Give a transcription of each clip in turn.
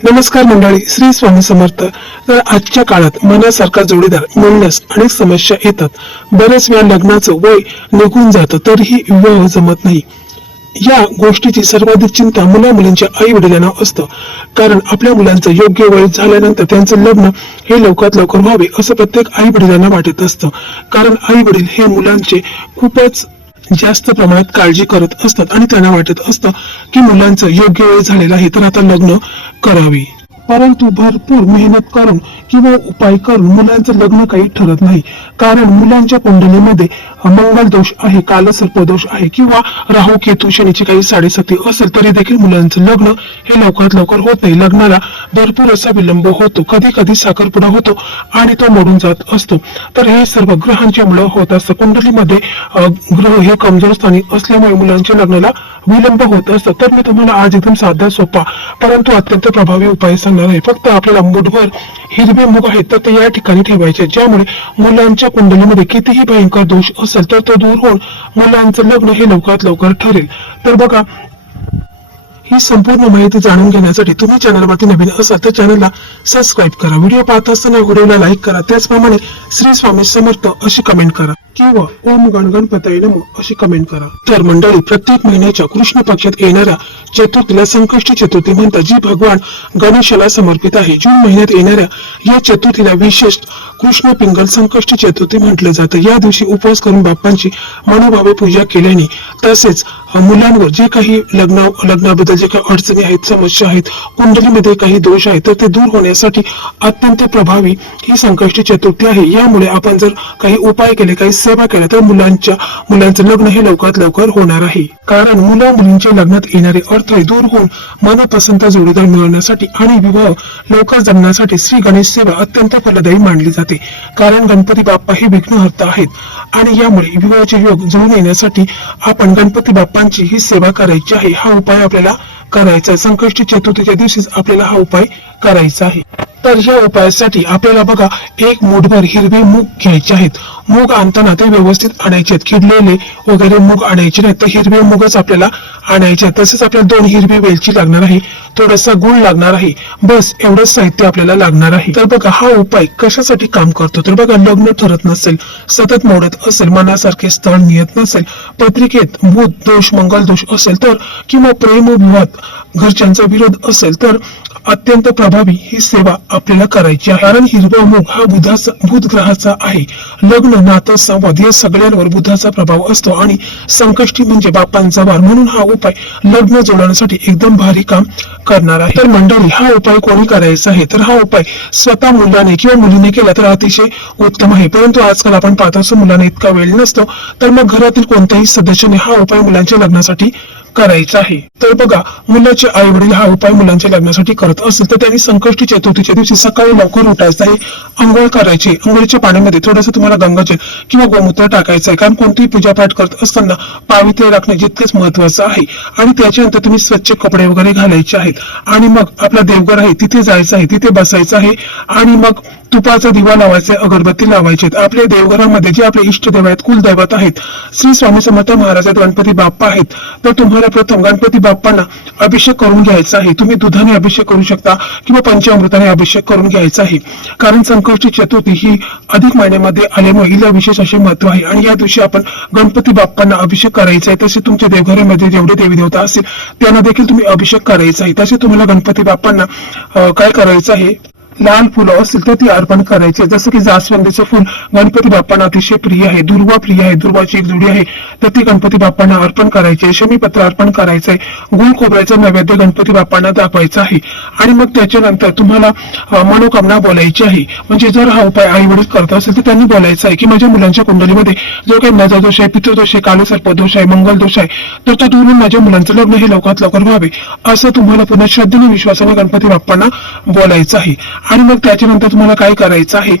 नमस्कार मंडळी, श्री स्वामी समर्थ. तर आजच्या काळात मनासारखा जोडीदार मिळण्यास अनेक समस्या येतात. बरेच वेळा लग्नाचं वय निघून जातं तरीही विवाह जमत नाही. या गोष्टीची सर्वाधिक चिंता मुला मुलींच्या आई वडिलांना असतं. कारण आपल्या मुलांचं योग्य वय झाल्यानंतर त्यांचं लग्न हे लवकरात लवकर व्हावे असं प्रत्येक आई वडिलांना वाटत असतं. कारण आई वडील हे मुलांचे खूपच जास्त प्रमाणात काळजी करत असतात आणि त्यांना वाटत असतं की मुलांचं योग्य वय झालेलं आहे तर आता लग्न करावे. परंतु भरपूर मेहनत करून किंवा उपाय करून मुलांचं लग्न काही ठरत नाही. कारण मुलांच्या कुंडलीमध्ये मंगल दोष आहे, कालसर्प दोष आहे किंवा राहू केतू शनीची काही साडेसाती असेल तरी देखील मुलांचं लग्न हे लवकरात लवकर होत नाही. लग्नाला भरपूर असा विलंब होतो, कधी कधी साखरपुडा होतो आणि तो मोडून जात असतो. तर हे सर्व ग्रहांच्या मुळे होत असतं. कुंडलीमध्ये ग्रह हे कमजोर स्थानी असल्यामुळे मुलांच्या लग्नाला विलंब होत असतं. तर मी तुम्हाला आज एकदम साधा सोपा परंतु अत्यंत प्रभावी उपाय सांगणार आहे. फक्त आपल्याला मुठभर हिरवे मूग आहेत तर ते या ठिकाणी ठेवायचे, ज्यामुळे मुलांच्या कुंडलीमध्ये कितीही भयंकर दोष असेल तर तो दूर होऊन मुलांचं लग्न हे लवकरात लवकर ठरेल. तर बघा, ही संपूर्ण माहिती जाणून घेण्यासाठी तुम्ही चॅनलवरती नवीन असाल तर चॅनलला सबस्क्राईब करा. व्हिडिओ पाहत असताना व्हिडिओला लाईक करा. त्याचप्रमाणे श्री स्वामी समर्थ अशी कमेंट करा किंवा ओम गणगणपतये नमः अशी कमेंट करा. तर मंडळी, प्रत्येक महिन्याच्या कृष्ण पक्षात येणाऱ्या चतुर्थीला संकष्टी चतुर्थी म्हणतात, जी भगवान गणेशाला समर्पित आहे. जून महिन्यात येणाऱ्या या चतुर्थीला विशेष कृष्ण पिंगल संकष्टी चतुर्थी म्हटलं जातं. या दिवशी उपवास करून बाप्पांची मनोभावे पूजा केल्याने तसेच मुलांवर जे काही लग्नाबद्दल जे काही अडचणी आहेत, समस्या आहेत, कुंडलीमध्ये काही दोष आहेत तर ते दूर होण्यासाठी अत्यंत प्रभावी ही संकष्टी चतुर्थी आहे. यामुळे आपण जर काही उपाय केले, काही सेवा केल्या तर मुलांचं लग्न हे लवकरात लवकर होणार आहे. कारण मुला मुलींच्या लग्नात येणारे अडथळे दूर होऊन मनपसंत जोडीदार मिळवण्यासाठी आणि विवाह लवकर जमण्यासाठी श्री गणेश सेवा अत्यंत फलदायी मानली जाते. कारण गणपती बाप्पा हे विघ्नहर्ता आहेत आणि यामुळे विवाहाचे योग जुळून येण्यासाठी आपण गणपती बाप्पांची ही सेवा करायची आहे. हा उपाय आपल्याला करायचा आहे. संकष्टी चतुर्थीच्या दिवशीच आपल्याला हा उपाय करायचा आहे. तर या उपायासाठी आपल्याला बघा, एक मूठभर हिरवे मूग घ्यायचे आहेत. मूग आणताना ते व्यवस्थित आणायचे आहेत, किडलेले वगैरे मूग आणायचे नाहीत, तर हिरवे मूगच आपल्याला आणायचे आहेत. तसेच आपल्याला 2 हिरवी वेलची लागणार आहे, थोडासा गुळ लागणार आहे. बस एवढंच साहित्य आपल्याला लागणार आहे. तर बघा, हा उपाय कशासाठी काम करतो तर बघा, लग्न ठरत नसेल, सतत मोडत असेल, मनासारखे स्थळ मिळत नसेल, पत्रिकेत भूत दोष मंगल दोष असेल तर, किंवा प्रेम विवाद घरच्यांचा विरोध असेल तर अत्यंत प्रभावी ही सेवा आपल्याला करायची आहे. कारण हिरवा मूग हा बुध ग्रहाचा आहे. लग्न, नातं, संवाद या सगळ्यांवर बुधाचा प्रभाव असतो आणि संकष्टी म्हणजे बाप्पांचा वार, म्हणून हा उपाय लग्न जोडण्यासाठी एकदम भारी काम करणार आहे. तर मंडळी, हा उपाय कोणी करायचा आहे तर हा उपाय स्वतः मुलाने किंवा मुलीने केला तर अतिशय उत्तम आहे. परंतु आजकाल आपण पाहतो असं मुलांना इतका वेळ नसतो, तर मग घरातील कोणत्याही सदस्याने हा उपाय मुलांच्या लग्नासाठी करायचा आहे. तर बघा, मुलाचे आई वडील हा उपाय मुलांच्या लग्नासाठी करत असेल तर त्यांनी संकष्टी चतुर्थीच्या दिवशी सकाळी लवकर उठायचं आहे, अंघोळ करायची. अंघोळीच्या पाण्यामध्ये थोडंसं तुम्हाला गंगाजल किंवा गोमूत्र टाकायचं आहे. कारण कोणतीही पूजापाठ करत असताना पावित्र्य राखणे जितकेच महत्वाचं आहे. आणि त्याच्यानंतर तुम्ही स्वच्छ कपडे वगैरे घालायचे आहेत आणि मग आपला देवघर आहे तिथे जायचं आहे, तिथे बसायचं आहे आणि मग तुपाचा दिवा लावायचा, अगरबत्ती लावायची. आपल्या देवघरामध्ये जे आपले इष्टदेव आहेत, कुलदैवत आहेत, श्री स्वामी समर्थ महाराज गणपती बाप्पा आहेत, तर तुम्हाला प्रथम गणपती बाप्पांना अभिषेक करून घ्यायचा आहे. तुम्ही दुधाने अभिषेक करू शकता किंवा पंचामृताने अभिषेक करून घ्यायचा आहे. कारण संकष्टी चतुर्थी ही अधिक महिन्यामध्ये आल्यामुळे हिला विशेष असे महत्व आहे आणि या दिवशी आपण गणपती बाप्पांना अभिषेक करायचा आहे. तसे तुमच्या देवघरामध्ये जेवढे देवी देवता असतील त्यांना देखील तुम्ही अभिषेक करायचा आहे. तसे तुम्हाला गणपती बाप्पांना काय करायचं आहे, लाल फुलं असतील तर ती अर्पण करायची. जसं की जास्वंदीचं फुल गणपती बाप्पांना अतिशय प्रिय आहे, दुर्वा प्रिय आहे, दुर्वाची एक जोडी आहे तर ती गणपती बाप्पांना अर्पण करायची. शमीपत्र अर्पण करायचंय. गुळ खोबऱ्याचं नैवेद्य गणपती बाप्पांना दाखवायचं आहे. आणि मग त्याच्यानंतर तुम्हाला मनोकामना बोलायची आहे. म्हणजे जर हा उपाय आई वडील करत असेल तर त्यांनी बोलायचं आहे की माझ्या मुलांच्या कुंडलीमध्ये जो काही नजर दोष आहे, पितृदोष आहे, कालसर्प दोष आहे, मंगल दोष आहे तर तो दूर होऊन माझ्या मुलांचं लग्न हे लवकरात लवकर व्हावे, असं तुम्हाला पुन्हा श्रद्धेने विश्वासाने गणपती बाप्पांना बोलायचं आहे. आणि मग त्याच्यानंतर तुम्हाला काय करायचं आहे,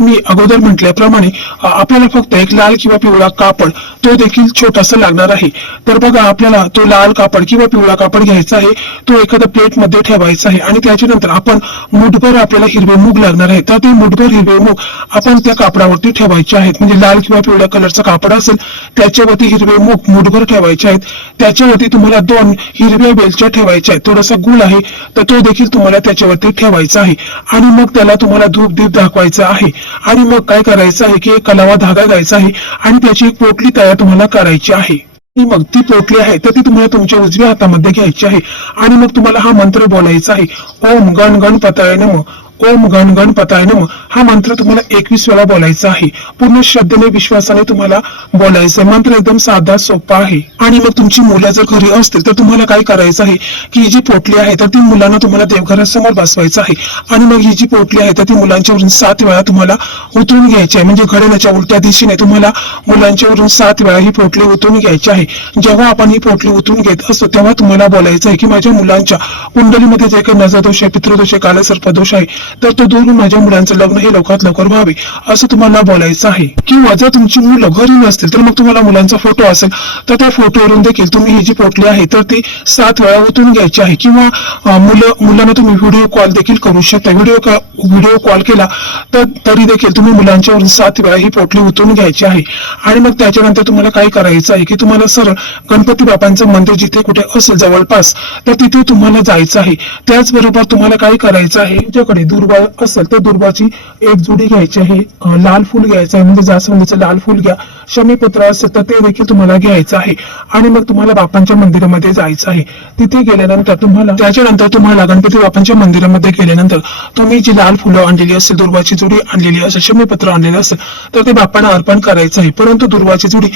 मी अगोदर म्हटल्याप्रमाणे आपल्याला फक्त एक लाल किंवा पिवळा कापड तो देखील छोटासा लागणार आहे. तर बघा आपल्याला तो लाल कापड किंवा पिवळा कापड घ्यायचा आहे, तो एखाद्या प्लेट मध्ये ठेवायचा आहे आणि त्याच्यानंतर आपण मुठभर आपल्याला हिरवे मूग लागणार आहे. तर ते मुठभर हिरवे मूग आपण त्या कापडावरती ठेवायचे आहेत. म्हणजे लाल किंवा पिवळ्या कलरचा कापड असेल त्याच्यावरती हिरवे मूग मुठभर ठेवायचे आहेत. त्याच्यावरती तुम्हाला 2 हिरव्या वेलच्या ठेवायच्या आहेत. थोडासा गुळ आहे तर तो देखील तुम्हाला त्याच्यावरती ठेवायचा आहे आणि मग त्याला तुम्हाला धूप दीप दाखवायचा आहे. आणि मग काय करायचं आहे की एक कलावा धागा घ्यायचा आहे आणि त्याची एक पोटली तयार तुम्हाला करायची आहे. आणि मग ती पोटली आहे तर ती तुम्हाला तुमच्या उजव्या हातामध्ये घ्यायची आहे आणि मग तुम्हाला हा मंत्र बोलायचा आहे, ओम गण गणपताय नमः, ओम गण गणपताय नमः. हा मंत्र तुम्हाला 21 वेळा बोलायचा आहे. पूर्ण श्रद्धेने विश्वासाने तुम्हाला बोलायचं आहे. मंत्र एकदम साधा सोपा आहे. आणि मग तुमची मुलं जर घरी असतील तर तुम्हाला काय करायचं आहे की ही जी पोटली आहे तर ती मुलांना तुम्हाला देवघरासमोर बसवायचं आहे आणि मग ही जी पोटली आहे तर ती मुलांच्यावरून 7 वेळा तुम्हाला उतरून घ्यायची आहे. म्हणजे घड्याळाच्या उलट्या दिशेने तुम्हाला मुलांच्यावरून 7 वेळा ही पोटली उतरून घ्यायची आहे. जेव्हा आपण ही पोटली उतरून घेत असतो तेव्हा तुम्हाला बोलायचं आहे की माझ्या मुलांच्या कुंडलीमध्ये जे काही नजरदोष आहे, पितृदोष आहे, कालसर्पदोष आहे तर तो दूर माझ्या मुलांचं लग्न हे लवकरात लवकर व्हावे असं तुम्हाला बोलायचं आहे. किंवा जर तुमची मुलं घरी नसतील तर मग तुम्हाला मुलांचा फोटो असेल तर त्या फोटोवरून देखील तुम्ही ही जी पोटली आहे तर ती 7 वेळा उतरून घ्यायची आहे. किंवा मुलांना तुम्ही व्हिडिओ कॉल देखील करू शकता. व्हिडिओ कॉल केला तर तरी देखील तुम्ही मुलांच्यावरून 7 वेळा ही पोटली उतरून घ्यायची आहे. आणि मग त्याच्यानंतर तुम्हाला काय करायचं आहे की तुम्हाला सरळ गणपती बाप्पांचं मंदिर जिथे कुठे असेल जवळपास तर तिथे तुम्हाला जायचं आहे. त्याचबरोबर तुम्हाला काय करायचं आहे, तुमच्याकडे दुर्वा असेल तर दुर्वाची एक जोडी घ्यायची आहे. लाल फुल घ्यायचं आहे म्हणजे जास्वंदीचं लाल फुल घ्या. शमीपत्र असेल तर ते देखील तुम्हाला घ्यायचं आहे आणि मग तुम्हाला बाप्पांच्या मंदिरामध्ये जायचं आहे. तिथे गेल्यानंतर त्याच्यानंतर तुम्हाला गणपती बाप्पांच्या मंदिरामध्ये गेल्यानंतर तुम्ही जी लाल फुलं आणलेली असेल, दुर्वाची जोडी आणलेली असेल, शमीपत्र आणलेलं असेल तर ते बाप्पांना अर्पण करायचं आहे. परंतु दुर्वाची जोडी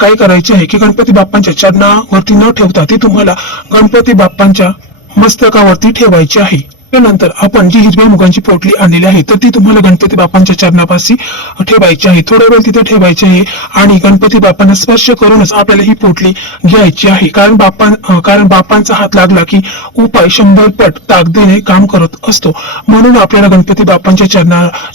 काय करायची आहे की गणपती बाप्पांच्या चरणावरती न ठेवता ती तुम्हाला गणपती बाप्पांच्या मस्तकावरती ठेवायची आहे. त्यानंतर आपण जी हिरव्या मुगांची पोटली आणलेली आहे तर ती तुम्हाला गणपती बाप्पांच्या चरणापाशी ठेवायची आहे. थोडा वेळ तिथे ठेवायची आहे आणि गणपती बाप्पांना स्पर्श करूनच आपल्याला ही पोटली घ्यायची आहे. कारण बाप्पांचा हात लागला की उपाय 100 पट ताकदीने काम करत असतो. म्हणून आपल्याला गणपती बाप्पांच्या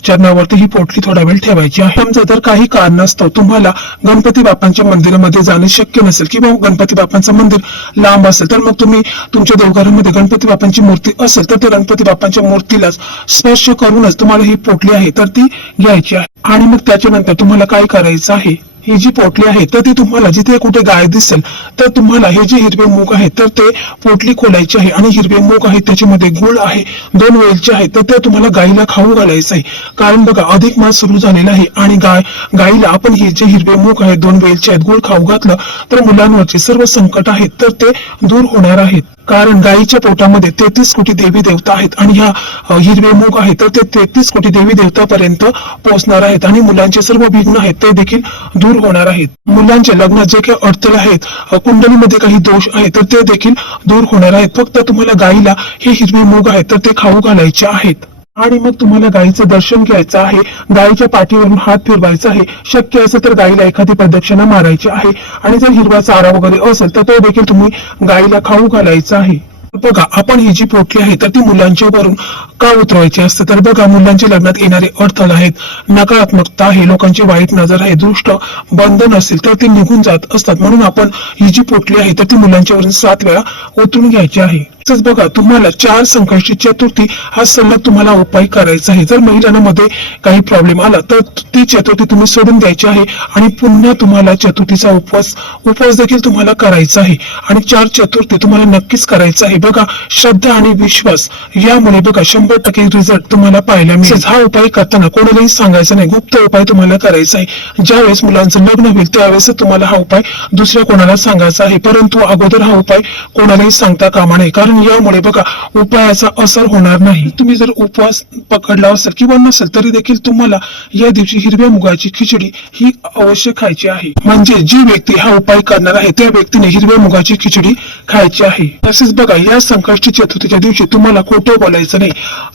चरणावरती ही पोटली थोडा वेळ ठेवायची आहे. समजा जर काही कारणास्तव तुम्हाला गणपती बाप्पांच्या मंदिरामध्ये जाणे शक्य नसेल किंवा गणपती बाप्पांचं मंदिर लांब असेल तर मग तुम्ही तुमच्या देवघरामध्ये गणपती बाप्पांची मूर्ती असेल तर त्या गणपती बाप्पांच्या मूर्तीला स्पर्श करूनच तुम्हाला ही पोटली आहे तर ती घ्यायची आहे. आणि मग त्याच्यानंतर तुम्हाला काय करायचं आहे, ही जी पोटली आहे तर ती तुम्हाला जिथे कुठे गाय दिसेल तर तुम्हाला हे जे हिरवे मूग आहे तर ते पोटली खोलायची आहे आणि हिरवे मूग आहे त्याच्यामध्ये गुळ आहे, 2 वेलची आहे तर ते तुम्हाला गायीला खाऊ घालायचं आहे. कारण बघा अधिक मास सुरू झालेला आहे आणि गायीला आपण हे जे हिरवे मूग आहेत, 2 वेलचे आहेत, गुळ खाऊ घातलं तर मुलांवरचे सर्व संकट आहेत तर ते दूर होणार आहेत. कारण गायीच्या पोटामध्ये 33 कोटी देवी देवता आहेत आणि ह्या हिरवे मूग आहेत तर ते 33 कोटी देवी देवतापर्यंत पोहोचणार आहेत आणि मुलांचे सर्व विघ्न आहेत ते देखील दूर होणार आहेत. मुलांच्या लग्नात जे काही अडथळे आहेत, कुंडलीमध्ये काही दोष आहेत तर ते देखील दूर होणार आहेत. फक्त तुम्हाला गायीला हे हिरवे मूग आहेत तर ते खाऊ घालायचे आहेत. आणि मग तुम्हाला गायीचं दर्शन घ्यायचं आहे. गायीच्या पाठीवरून हात फिरवायचा आहे. शक्य असेल तर गायीला एखादी प्रदक्षिणा मारायची आहे आणि जर हिरवा चारा वगैरे असेल तर तो देखील तुम्ही गायीला खाऊ घालायचा आहे. बघा आपण ही जी पोटली आहे तर ती मुलांच्या वरून का उतरवायची असते तर बघा मुलांच्या लग्नात येणारे अडथळे आहेत, नकारात्मकता आहे, लोकांची वाईट नजर आहे, दृष्ट बंधन असेल तर ते निघून जात असतात. म्हणून आपण ही जी पोटली आहे तर ती मुलांच्या वरून 7 वेळा उतरून घ्यायची आहे. तसंच बघा तुम्हाला 4 संकष्टी चतुर्थी हा सलग तुम्हाला उपाय करायचा आहे. जर महिलांमध्ये काही प्रॉब्लेम आला तर ती चतुर्थी तुम्ही सोडून द्यायची आहे आणि पुन्हा तुम्हाला चतुर्थीचा उपवास देखील तुम्हाला करायचा आहे आणि 4 चतुर्थी तुम्हाला नक्कीच करायचा आहे. बघा श्रद्धा आणि विश्वास यामुळे बघा 100% रिझल्ट तुम्हाला पाहायला मिळेल. हा उपाय करताना कोणालाही सांगायचा नाही, गुप्त उपाय तुम्हाला करायचा आहे. ज्यावेळेस मुलांचं लग्न होईल त्यावेळेस तुम्हाला हा उपाय दुसऱ्या कोणाला सांगायचा आहे, परंतु अगोदर हा उपाय कोणालाही सांगता कामा नये. कारण यामुळे बघा उपायाचा असर होणार नाही. तुम्ही जर उपवास पकडला असेल किंवा नसेल तरी देखील तुम्हाला या दिवशी हिरव्या मुगाची खिचडी ही अवश्य खायची आहे. म्हणजे जी व्यक्ती हा उपाय करणार आहे त्या व्यक्तीने हिरव्या मुगाची खिचडी खायची आहे. तसेच बघा या संकष्टी चतुर्थीच्या दिवशी तुम्हाला खोटं बोलायचं नाही,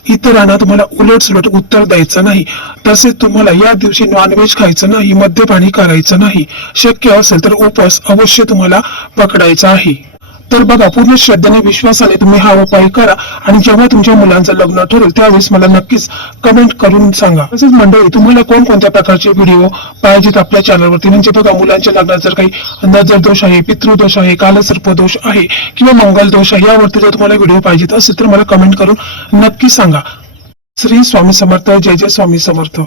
इतरांना तुम्हाला उलट उत्तर द्यायचं नाही. तसेच तुम्हाला या दिवशी नॉनव्हेज खायचं नाही, मद्यपानी करायचं नाही. शक्य असेल तर उपवास अवश्य तुम्हाला पकडायचा आहे. तर बघा, पूर्ण श्रद्धेने विश्वासाने तुम्ही हा उपाय करा आणि जेव्हा तुमच्या मुलांचं लग्न ठरेल त्यावेळेस मला नक्कीच कमेंट करून सांगा. तसेच मंडळी, तुम्हाला कोणकोणत्या प्रकारचे व्हिडिओ पाहिजेत आपल्या चॅनलवरती, म्हणजे बघा मुलांच्या लग्नात जर काही नजर दोष आहे, पितृदोष आहे, कालसर्प दोष आहे किंवा मंगल दोष आहे, यावरती जर तुम्हाला व्हिडिओ पाहिजेत असेल तर मला कमेंट करून नक्की सांगा. श्री स्वामी समर्थ. जय जय स्वामी समर्थ.